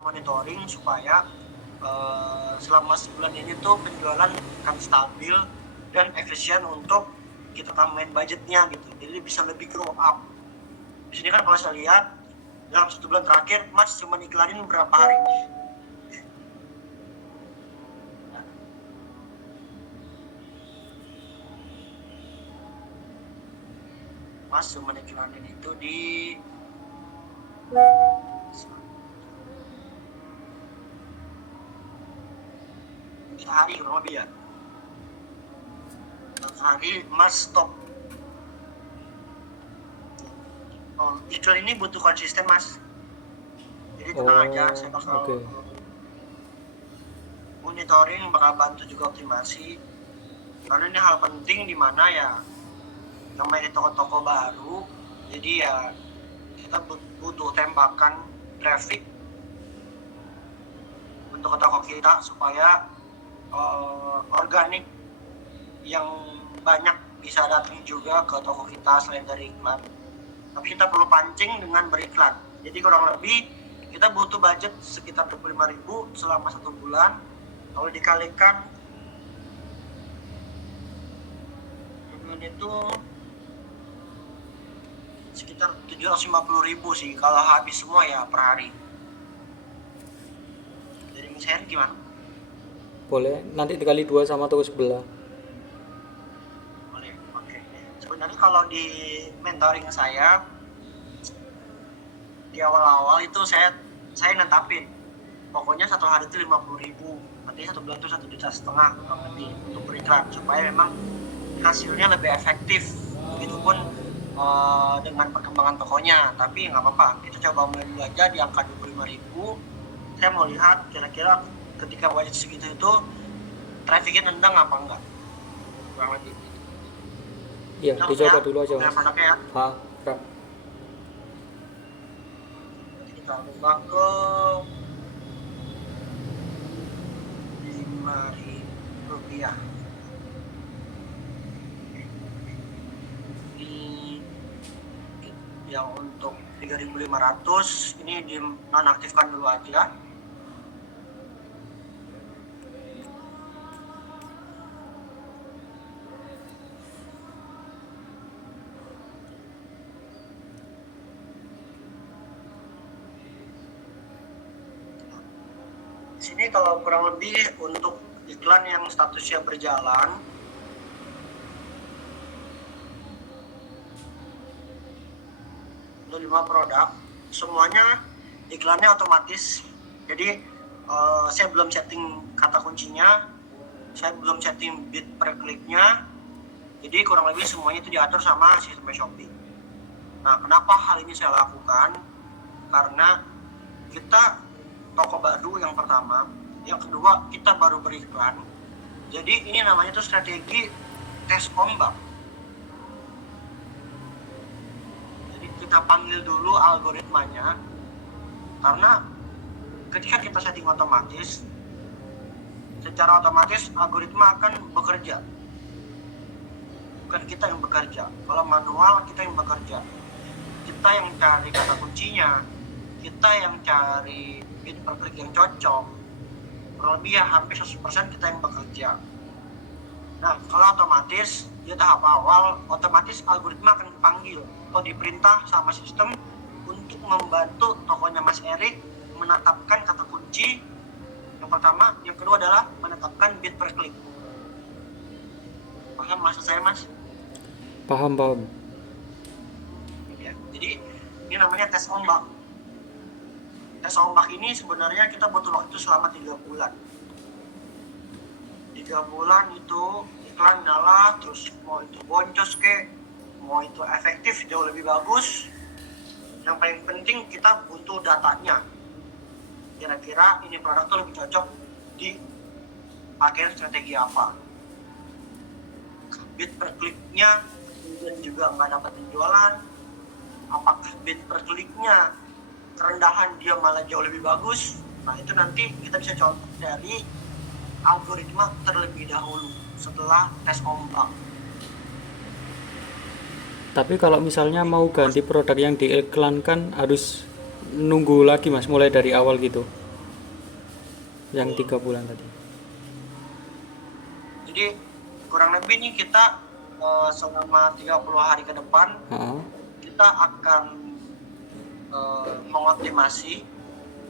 monitoring supaya selama sebulan ini tuh penjualan akan stabil dan efisien untuk kita tambahin budgetnya gitu, jadi bisa lebih grow up. Di sini kan kalau saya lihat dalam 1 bulan terakhir Mas cuma iklanin berapa hari? Mas cuma iklanin itu di sehari kurang lebih ya. Sehari Mas stop. Iklan ini butuh konsisten Mas. Jadi tenang aja, saya bakal monitoring, bakal bantu juga optimasi. Karena ini hal penting di mana ya namanya toko-toko baru, jadi ya kita butuh tembakan traffic untuk toko kita supaya organik yang banyak bisa datang juga ke toko kita selain dari iklan. Tapi kita perlu pancing dengan beriklan. Jadi kurang lebih kita butuh budget sekitar 25.000 selama 1 bulan. Kalau dikalikan itu sekitar 750.000 sih kalau habis semua ya per hari. Jadi misalnya gimana? Boleh, nanti dikali 2 sama toko sebelah. Boleh, oke. Sebenarnya kalau di mentoring saya di awal-awal itu saya netapin pokoknya 1 hari itu 50.000, nanti 1 bulan itu 1,5 juta kurang lebih untuk beriklan supaya memang hasilnya lebih efektif. Begitupun dengan perkembangan tokonya. Tapi nggak apa-apa, kita coba mulai dulu aja di angka 25.000. Saya mau lihat kira-kira ketika budget segitu itu trafficnya nendang apa enggak, kurang lebih. Iya, dicoba dulu aja Mas. Ya. Kita ubah ke 5.000 rupiah. Yang untuk 3.500 ini dinonaktifkan dulu aja. Di sini kalau kurang lebih untuk iklan yang statusnya berjalan, untuk 5 produk semuanya iklannya otomatis. Jadi saya belum setting kata kuncinya, saya belum setting bid per kliknya, jadi kurang lebih semuanya itu diatur sama sistem Shopee. Nah, kenapa hal ini saya lakukan? Karena kita toko baru yang pertama, yang kedua kita baru beriklan, jadi ini namanya tuh strategi tes ombak. Kita panggil dulu algoritmanya, karena ketika kita setting otomatis, secara otomatis algoritma akan bekerja, bukan kita yang bekerja. Kalau manual kita yang bekerja, kita yang cari kata kuncinya, kita yang cari bid per klik yang cocok, kurang lebih ya hampir 100% kita yang bekerja. Nah, kalau otomatis di tahap awal, otomatis algoritma akan dipanggil atau diperintah sama sistem untuk membantu tokonya Mas Erik menetapkan kata kunci yang pertama, yang kedua adalah menetapkan bid per klik. Paham maksud saya Mas? Paham. Ya, jadi ini namanya tes ombak. Tes ombak ini sebenarnya kita butuh waktu selama 3 bulan. 3 bulan itu iklan nyala, terus mau itu boncos mau itu efektif jauh lebih bagus. Yang paling penting kita butuh datanya. Kira-kira ini produk tuh lebih cocok dipakai strategi apa. Bid per kliknya kemudian juga nggak dapat penjualan. Apakah bid per kliknya kerendahan dia malah jauh lebih bagus? Nah, itu nanti kita bisa contoh dari algoritma terlebih dahulu setelah tes ombak. Tapi kalau misalnya mau ganti produk yang diiklankan harus nunggu lagi Mas, mulai dari awal gitu. yang 3 bulan tadi. Jadi kurang lebih nih kita selama 30 hari ke depan Heeh. kita akan mengoptimasi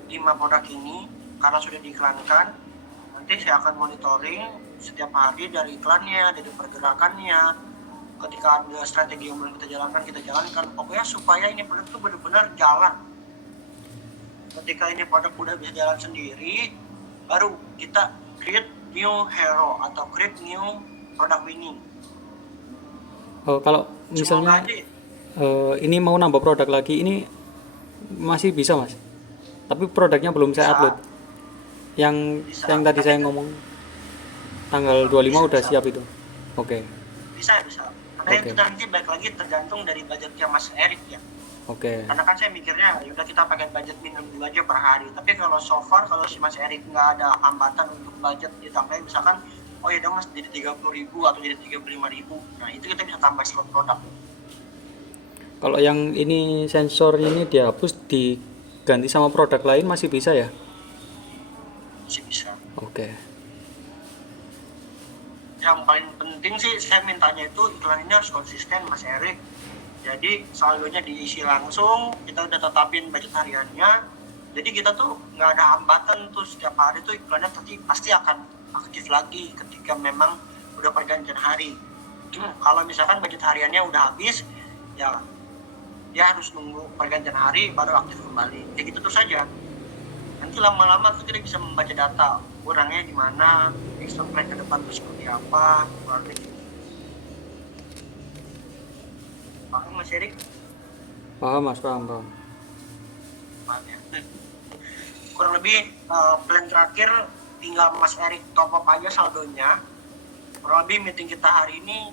5 produk ini karena sudah diiklankan. Nanti saya akan monitoring setiap hari dari iklannya, dari pergerakannya. Ketika ada strategi yang belum kita jalankan. Pokoknya supaya ini produk itu benar-benar jalan. Ketika ini produk udah bisa jalan sendiri, baru kita create new hero atau create new product winning. Kalau misalnya ini mau nambah produk lagi, ini masih bisa mas, tapi produknya belum saya upload. Yang tadi saya ngomong tanggal 25 udah siap itu. Oke. Bisa. Karena itu nanti balik lagi tergantung dari budgetnya Mas Erik ya. Oke. Karena kan saya mikirnya udah kita pakai budget minimum dulu aja per hari. Tapi kalau so far kalau si Mas Erik nggak ada hambatan untuk budget ditambahin, misalkan oh ya dong mas jadi 30.000 atau jadi 35.000, nah itu kita bisa tambah slot produk. Kalau yang ini sensornya ini dihapus diganti sama produk lain masih bisa ya? Masih bisa. Oke. Yang paling penting sih saya mintanya itu iklan ini harus konsisten Mas Erik. Jadi saldonya diisi langsung, kita udah tetapin budget hariannya. Jadi kita tuh nggak ada hambatan tuh setiap hari tuh iklannya pasti akan aktif lagi ketika memang udah pergantian hari. Kalau misalkan budget hariannya udah habis, ya dia harus nunggu pergantian hari baru aktif kembali. Kayak gitu terus saja. Nanti lama-lama tuh kita bisa membaca data kurangnya di mana, extend plan ke depan tuh seperti apa, kurang lebih. Paham Mas Erik? Paham mas, paham. Paham ya. Kurang lebih plan terakhir tinggal Mas Erik top up aja saldonya. Kurang lebih meeting kita hari ini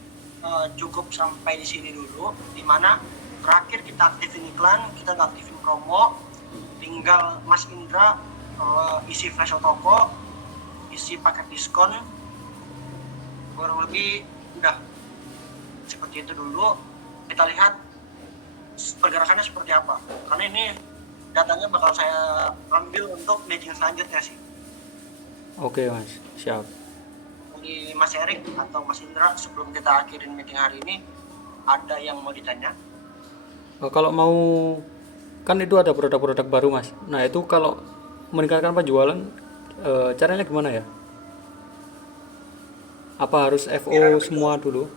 cukup sampai di sini dulu, dimana terakhir kita aktifin iklan, kita nggak aktifin promo, tinggal Mas Indra isi flash toko, isi paket diskon. Kurang lebih udah seperti itu dulu. Kita lihat pergerakannya seperti apa, karena ini datanya bakal saya ambil untuk meeting selanjutnya sih. Oke mas, siap. Di Mas Erik atau Mas Indra, sebelum kita akhirin meeting hari ini, ada yang mau ditanya? Kalau mau, kan itu ada produk-produk baru mas. Nah itu kalau meningkatkan penjualan caranya gimana ya? Apa harus FO semua dulu?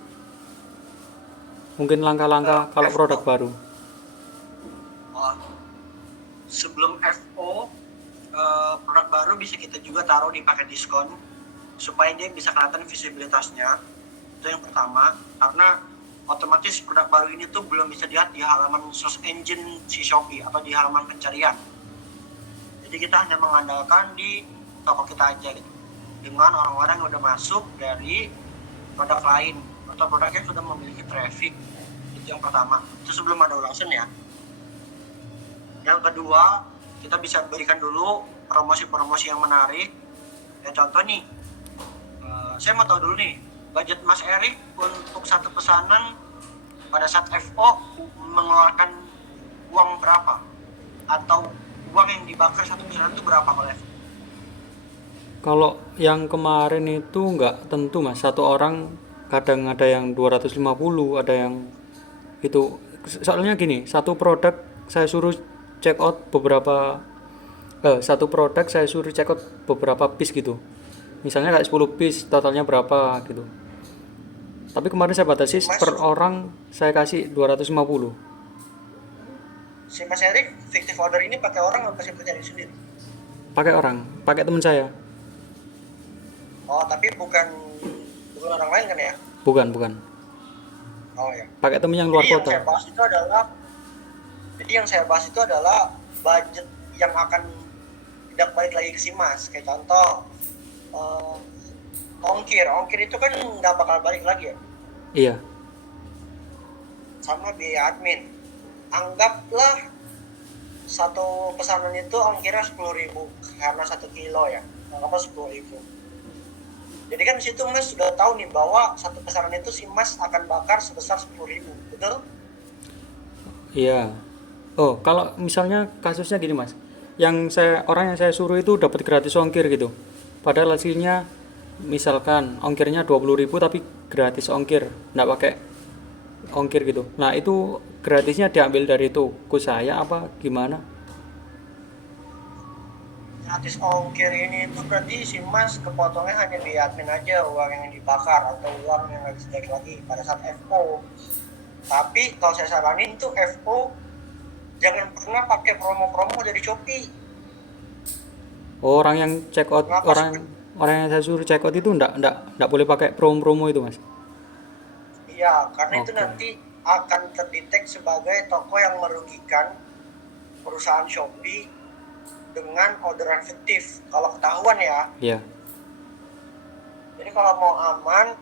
Mungkin langkah-langkah kalau produk baru. Sebelum FO, produk baru bisa kita juga taruh di paket diskon supaya dia bisa kelihatan visibilitasnya. Itu yang pertama, karena otomatis produk baru ini tuh belum bisa dilihat di halaman search engine si Shopee atau di halaman pencarian. Jadi kita hanya mengandalkan di toko kita aja gitu, dengan orang-orang yang udah masuk dari produk lain atau produk yang sudah memiliki traffic. Itu yang pertama, itu sebelum ada ulasan ya. Yang kedua, kita bisa berikan dulu promosi-promosi yang menarik. Ya contoh nih, saya mau tahu dulu nih, budget Mas Erik untuk satu pesanan pada saat FO mengeluarkan uang berapa? Atau uang yang dibakar satu pesanan itu berapa kalau FO? Kalau yang kemarin itu nggak tentu mas, satu orang kadang ada yang 250, ada yang itu. Soalnya gini, satu produk saya suruh check out beberapa satu produk saya suruh check out beberapa piece gitu. Misalnya kayak 10 piece, totalnya berapa gitu. Tapi kemarin saya batasi per orang saya kasih 250. Si Mas Erik fiktif order ini pakai orang atau pakai pencari sendiri? Pakai orang, pakai teman saya. Oh, tapi bukan orang lain kan ya? Bukan. Oh ya. Pakai teman yang luar kota. Jadi yang saya bahas itu adalah budget yang akan tidak balik lagi ke si Mas. Kayak contoh ongkir itu kan nggak bakal balik lagi ya. Iya. Sama biaya admin. Anggaplah satu pesanan itu ongkirnya 10.000 karena 1 kilo ya. Anggaplah 10.000. Jadi kan di situ Mas sudah tahu nih bahwa satu pesanan itu si Mas akan bakar sebesar 10.000, betul? Iya. Oh, kalau misalnya kasusnya gini Mas. orang yang saya suruh itu dapat gratis ongkir gitu. Padahal hasilnya misalkan ongkirnya 20.000 tapi gratis ongkir, nggak pakai ongkir gitu. Nah, itu gratisnya diambil dari toko saya apa gimana? Gratis ongkir ini itu berarti si Mas kepotongnya hanya di admin aja uang yang dibakar atau uang yang lagi sedikit lagi pada saat FO. Tapi kalau saya saranin tuh FO jangan pernah pakai promo-promo dari Shopee. Oh, orang yang check out, Kenapa orang yang saya suruh check out itu ndak boleh pakai promo-promo itu, Mas. Iya, karena itu Oke. nanti akan terdetek sebagai toko yang merugikan perusahaan Shopee dengan orderan fiktif. Kalau ketahuan ya. Iya. Jadi kalau mau aman,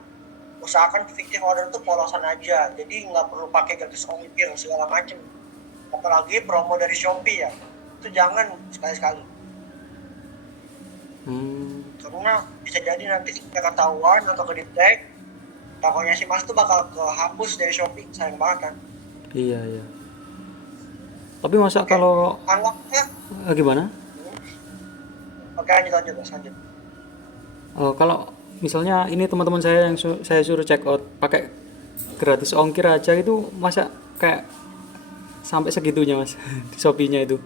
usahakan fiktif order itu polosan aja. Jadi nggak perlu pakai gratis ongkir segala macem. Apalagi promo dari Shopee ya. Itu jangan sekali-sekali. Karena bisa jadi nanti ketika ketahuan atau kedetek, tokonya si Mas tuh bakal kehapus dari Shopee. Sayang banget kan. Iya, iya. Tapi masa Oke, kalau anggapnya. gimana? Oke, lanjut Mas, lanjut. Kalau misalnya ini teman-teman saya yang saya suruh check out pakai gratis ongkir aja itu masa kayak sampai segitunya, Mas, di Shopee-nya itu.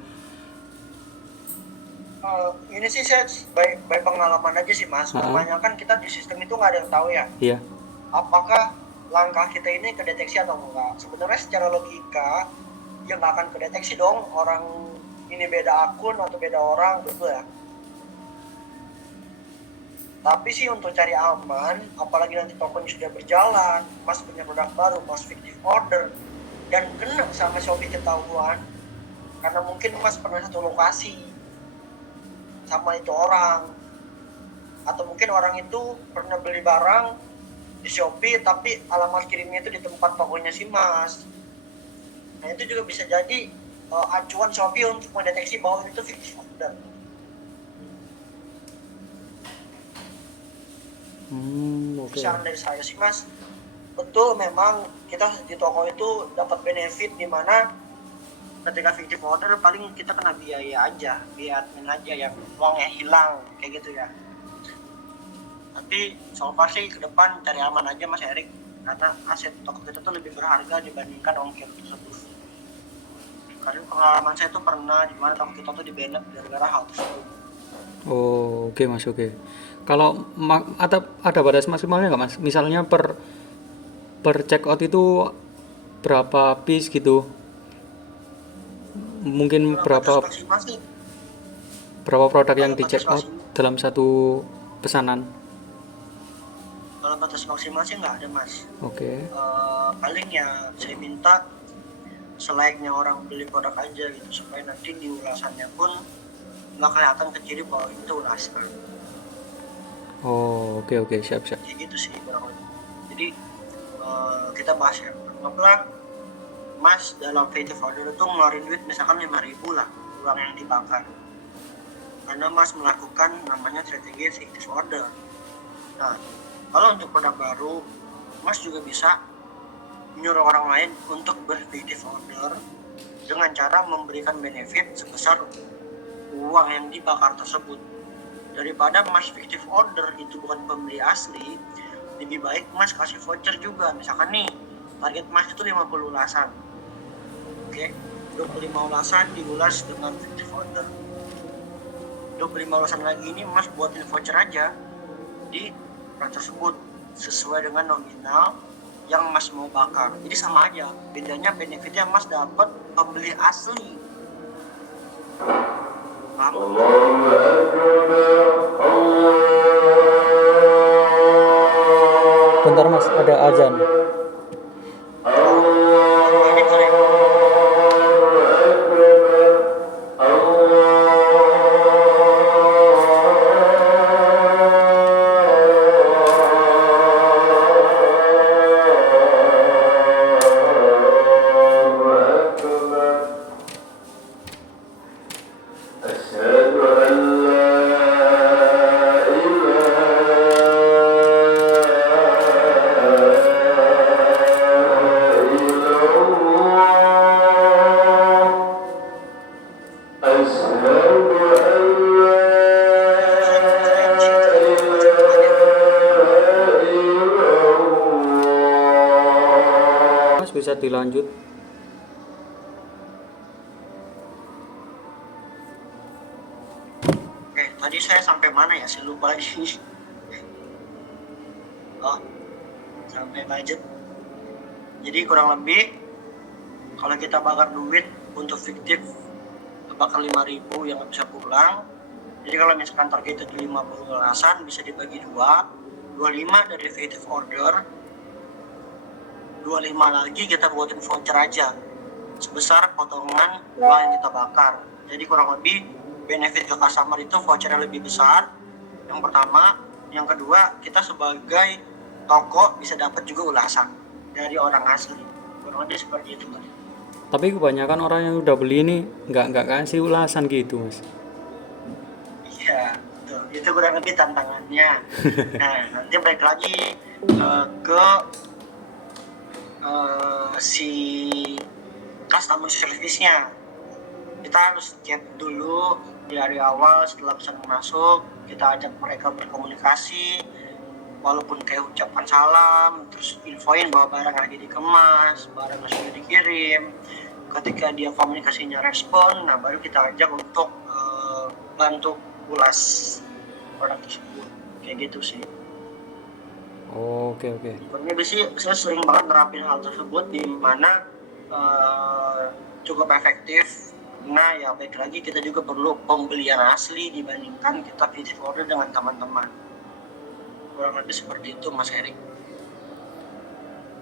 Ini sih saya by pengalaman aja sih Mas. Ah, Namanya kan kita di sistem itu nggak ada yang tahu ya. iya. Apakah langkah kita ini kedeteksi atau enggak? Sebenarnya secara logika ya nggak akan kedeteksi dong orang ini beda akun atau beda orang gitu ya. Tapi sih untuk cari aman, apalagi nanti tokonya sudah berjalan, Mas punya produk baru, Mas fiktif order, dan kena sama Shopee ketahuan, karena mungkin Mas pernah satu lokasi sama itu orang, atau mungkin orang itu pernah beli barang di Shopee tapi alamat kirimnya itu di tempat tokonya si Mas. Nah itu juga bisa jadi acuan Shopee untuk mendeteksi bahwa itu fiktif order. Oke. Saran dari saya sih Mas, betul memang kita di toko itu dapat benefit di mana ketika fiktif order paling kita kena biaya aja, biaya admin aja yang uangnya hilang kayak gitu ya. Tapi so far sih ke depan cari aman aja Mas Erik, karena aset toko kita tuh lebih berharga dibandingkan ongkir tersebut. Karena pengalaman saya tuh pernah di mana toko kita tuh di-banned gara-gara hal tersebut. Oh, oke, Mas, oke. Kalau ada batas maksimalnya nggak, Mas? Misalnya per check out itu berapa piece gitu? Mungkin Kalau batas berapa maksimal sih, berapa produk yang kalau di check batas out maksimal, dalam satu pesanan? kalau batas maksimal sih nggak ada Mas. Oke. Paling ya saya minta selayaknya orang beli produk aja gitu supaya nanti di ulasannya pun nggak kelihatan ke kiri bahwa itu ulasan. Oh, oke, siap. Kayak gitu sih kurang lebih. Jadi kita bahas ya, anggaplah Mas dalam fiktif order itu ngeluarin duit misalkan 5.000 lah uang yang dibakar, karena Mas melakukan namanya strategi fiktif order. Nah kalau untuk produk baru, Mas juga bisa menyuruh orang lain untuk berfiktif order dengan cara memberikan benefit sebesar uang yang dibakar tersebut. Daripada Mas fiktif order itu bukan pembeli asli, lebih baik Mas kasih voucher juga. Misalkan nih target Mas itu 50 ulasan, oke, 25 ulasan diulas dengan fiktif order, 25 ulasan lagi ini Mas buatin voucher aja di produk tersebut sesuai dengan nominal yang Mas mau bakar. Jadi sama aja, bedanya benefitnya Mas dapat pembeli asli. Paham? Bentar, Mas, ada azan. Ini kali. dilanjut. Oke, tadi saya sampai mana ya? Saya lupa lagi. Oh, sampai budget. Jadi kurang lebih kalau kita bakar duit untuk fiktif bakar 5.000 yang nggak bisa pulang. Jadi kalau misalkan target itu 50 belasan bisa dibagi 25 dari fiktif order, 25 lagi kita buatin voucher aja sebesar potongan uang yang kita bakar. Jadi kurang lebih benefit ke customer itu vouchernya lebih besar. Yang pertama, yang kedua kita sebagai toko bisa dapat juga ulasan dari orang asli. Kurang lebih seperti itu, Mas. Tapi kebanyakan orang yang udah beli ini nggak kasih ulasan gitu, Mas. Iya, betul. Itu kurang lebih tantangannya. Nah, nanti balik lagi ke si customer service-nya. Kita harus chat dulu di hari awal setelah pesanan masuk, kita ajak mereka berkomunikasi, walaupun kayak ucapan salam, terus infoin bahwa barang lagi dikemas, barang sudah dikirim. Ketika dia komunikasinya respon, nah baru kita ajak untuk bantu ulas produk tersebut. Kayak gitu sih. Oke. Kurang lebih sih saya sering banget nerapin hal tersebut di mana cukup efektif. Nah ya baik lagi kita juga perlu pembelian asli dibandingkan kita visit order dengan teman-teman. Kurang lebih seperti itu, Mas Erik.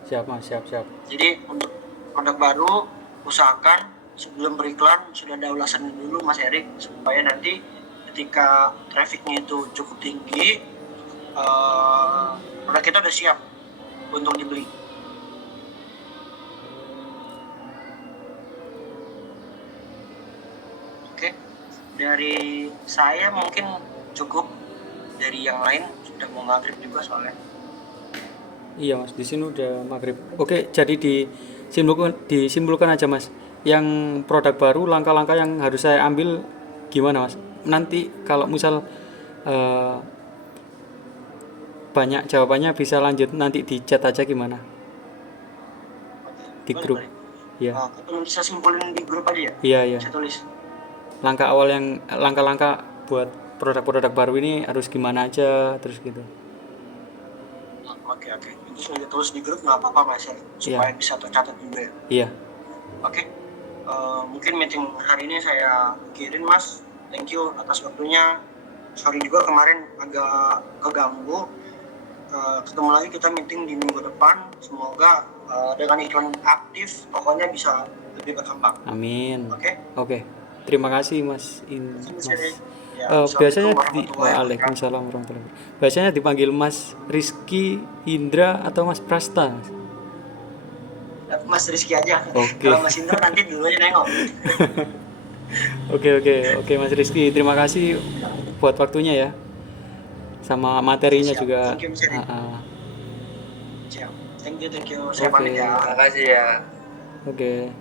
Siap, Mas, siap. Jadi untuk produk baru usahakan sebelum beriklan sudah ada ulasan dulu, Mas Erik, supaya nanti ketika trafficnya itu cukup tinggi, produk kita udah siap untuk dibeli. Oke, dari saya mungkin cukup. Dari yang lain sudah mau maghrib juga soalnya. Iya, Mas, di sini udah maghrib. Oke, jadi disimpulkan aja, Mas. Yang produk baru, langkah-langkah yang harus saya ambil gimana, Mas? Nanti kalau misal banyak jawabannya bisa lanjut nanti di chat aja gimana? Di Boleh, grup. boleh. Iya. Belum bisa simpulin di grup aja ya? Iya. Saya tulis. Langkah-langkah buat produk-produk baru ini harus gimana aja terus gitu. Oke. Itu sudah ditulis di grup nggak apa-apa, Mas, ya? Supaya bisa tercatat juga ya. Iya. Oke. Mungkin meeting hari ini saya kirim, Mas. Thank you atas waktunya. Sorry juga kemarin agak keganggu. Ketemu lagi kita meeting di minggu depan. Semoga dengan iklan aktif pokoknya bisa lebih berkembang. Amin. Oke. Terima kasih, Mas. Ya, Biasanya Waalaikumsalam warahmatullahi wabarakatuh. Biasanya dipanggil Mas Rizky, Indra atau Mas Prasta, Mas? Mas Rizky aja. Oke. Kalau Mas Indra nanti dulu aja nengok. Oke, Mas Rizky, terima kasih buat waktunya ya, sama materinya Siap. juga. Thank you, Mas Erik. Siap. Thank you. Saya Oke. pamit ya. Terima kasih ya. Oke.